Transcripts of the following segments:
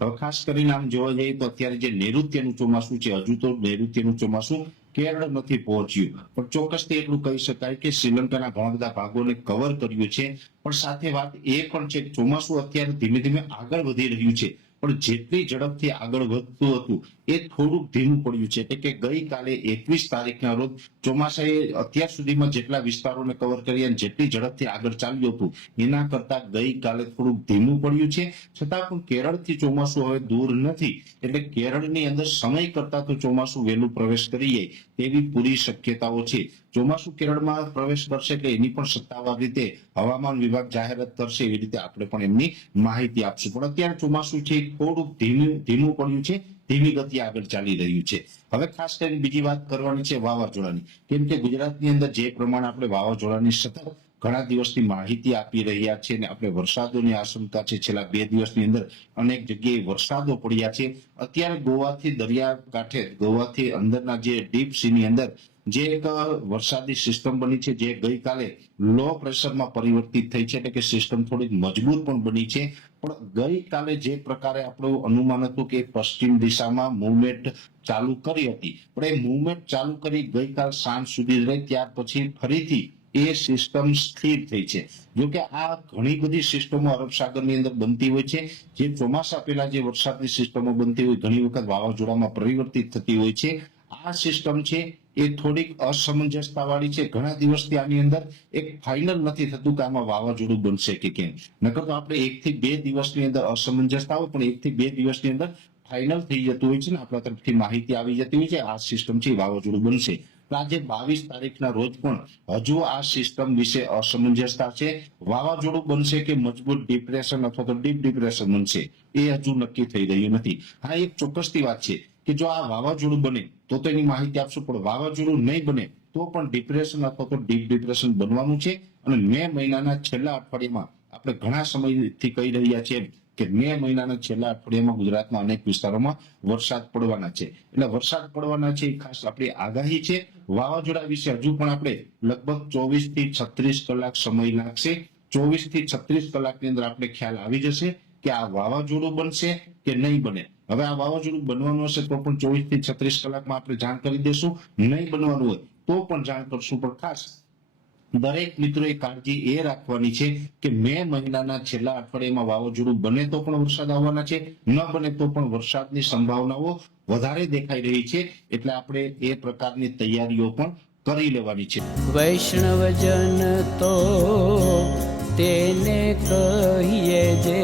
હવે ખાસ કરીને આમ જોવા જઈએ તો અત્યારે જે નૈઋત્યનું ચોમાસું છે, હજુ તો નૈઋત્યનું ચોમાસું કેરળ નથી પહોંચ્યું, પણ ચોક્કસથી એટલું કહી શકાય કે શ્રીલંકાના ઘણા બધા ભાગોને કવર કર્યું છે. પણ સાથે વાત એ પણ છે કે ચોમાસું અત્યારે ધીમે ધીમે આગળ વધી રહ્યું છે, પણ જેટલી ઝડપથી આગળ વધતું હતું એ થોડુંક ધીમું પડ્યું છે. એટલે કે ગઈકાલે 21 તારીખના રોજ ચોમાસાએ અત્યાર સુધીમાં જેટલા વિસ્તારોને કવર કર્યા અને જેટલી ઝડપથી આગળ ચાલ્યું હતું એના કરતા ગઈકાલે થોડુંક ધીમું પડ્યું છે. છતાં પણ કેરળથી ચોમાસું હવે દૂર નથી, એટલે કેરળની અંદર સમય કરતા તો ચોમાસું વહેલું પ્રવેશ કરી જાય તેવી પૂરી શક્યતાઓ છે. ચોમાસું કેરળમાં પ્રવેશ કરશે કે એની પણ સત્તાવાર રીતે હવામાન વિભાગ જાહેરાત કરશે, એવી રીતે આપણે પણ એમની માહિતી આપશું. પણ અત્યારે ચોમાસું છે થોડુંક ધીમું પડ્યું છે, ધીમી ગતિ આગળ ચાલી રહ્યું છે. હવે ખાસ કરીને બીજી વાત કરવાની છે વાવાઝોડાની, કેમ કે ગુજરાતની અંદર જે પ્રમાણે આપણે વાવાઝોડાની સતત ઘણા દિવસની માહિતી આપી રહ્યા છે અને આપણે વરસાદોની આશંકા છે, છેલ્લા 2 દિવસની અંદર અનેક જગ્યાએ વરસાદો પડ્યા છે. અત્યારે ગોવાથી દરિયા કાંઠે, ગોવાથી અંદરના જે ડીપ સીની અંદર જે એક વરસાદી સિસ્ટમ બની છે, જે ગઈકાલે લો પ્રેશરમાં પરિવર્તિત થઈ છે, એટલે કે સિસ્ટમ થોડીક મજબૂત પણ બની છે. પણ ગઈકાલે જે પ્રકારે આપણું અનુમાન હતું કે પશ્ચિમ દિશામાં મુવમેન્ટ ચાલુ કરી હતી, પણ એ મુવમેન્ટ ચાલુ કરી ગઈકાલ સાંજ સુધી રહી, ત્યાર પછી ફરીથી એ સિસ્ટમ સ્થિર થઈ છે. જોકે આ ઘણી બધી સિસ્ટમો અરબ સાગરની અંદર બનતી હોય છે, જે ચોમાસા પહેલા જે વરસાદની સિસ્ટમો બનતી હોય ઘણી વખત વાવાઝોડામાં પરિવર્તિત થતી હોય છે. આ સિસ્ટમ છે એ થોડીક અસમંજસતા વાળી છે. ઘણા દિવસથી આની અંદર એક ફાઇનલ નથી થતું કે આમાં વાવાઝોડું બનશે કે કેમ. નકર તો આપણે 1 થી 2 દિવસની અંદર અસમંજસતા હોય, પણ 1 થી 2 દિવસની અંદર ફાઇનલ થઈ જતું હોય છે ને આપણા તરફથી માહિતી આવી જતી હોય છે આ સિસ્ટમ છે વાવાઝોડું બનશે. આજે 22 તારીખના રોજ પણ હજુ આ સિસ્ટમ વિશે અસમંજસતા છે. વાવાઝોડું બનશે કે મજબૂત ડિપ્રેશન અથવા તો ડીપ ડિપ્રેશન બનશે એ હજુ નક્કી થઈ રહ્યું નથી. હા, એક ચોક્કસથી વાત છે કે જો આ વાવાઝોડું બને તો એની માહિતી આપશું, પણ વાવાઝોડું નહીં બને તો પણ ડિપ્રેશન અથવા તો ડીપ ડિપ્રેશન બનવાનું છે. અને મે મહિનાના છેલ્લા અઠવાડિયામાં આપણે ઘણા સમયથી કહી રહ્યા છીએ કે મે મહિનાના છેલ્લા અઠવાડિયામાં ગુજરાતના અનેક વિસ્તારોમાં વરસાદ પડવાના છે. એટલે વરસાદ પડવાના છે એ ખાસ આપણી આગાહી છે. વાવાઝોડા વિશે હજુ પણ આપણે લગભગ 24 થી 36 કલાક સમય લાગશે. 24 થી 36 કલાકની અંદર આપણે ખ્યાલ આવી જશે કે આ વાવાઝોડું બનશે કે નહીં બને. હવે આ વાવાઝોડું બનવાનું હશે તો પણ 24 થી 36 કલાકમાં આપણે જાણ કરી દેશું, નહીં બનવાનું હોય તો પણ જાણ કરશું. પણ ખાસ દરેક મિત્રોએ કાળજી એ રાખવાની છે કે મે મહિનાના છેલ્લા અઠવાડિયામાં વાવાઝોડું બને તો પણ વરસાદ આવવાના છે, ન બને તો પણ વરસાદની સંભાવનાઓ વધારે દેખાઈ રહી છે. એટલે આપણે એ પ્રકારની તૈયારીઓ પણ કરી લેવાની છે. વૈષ્ણવજન તો તેને કહીએ જે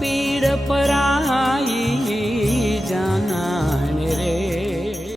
પીડ પરા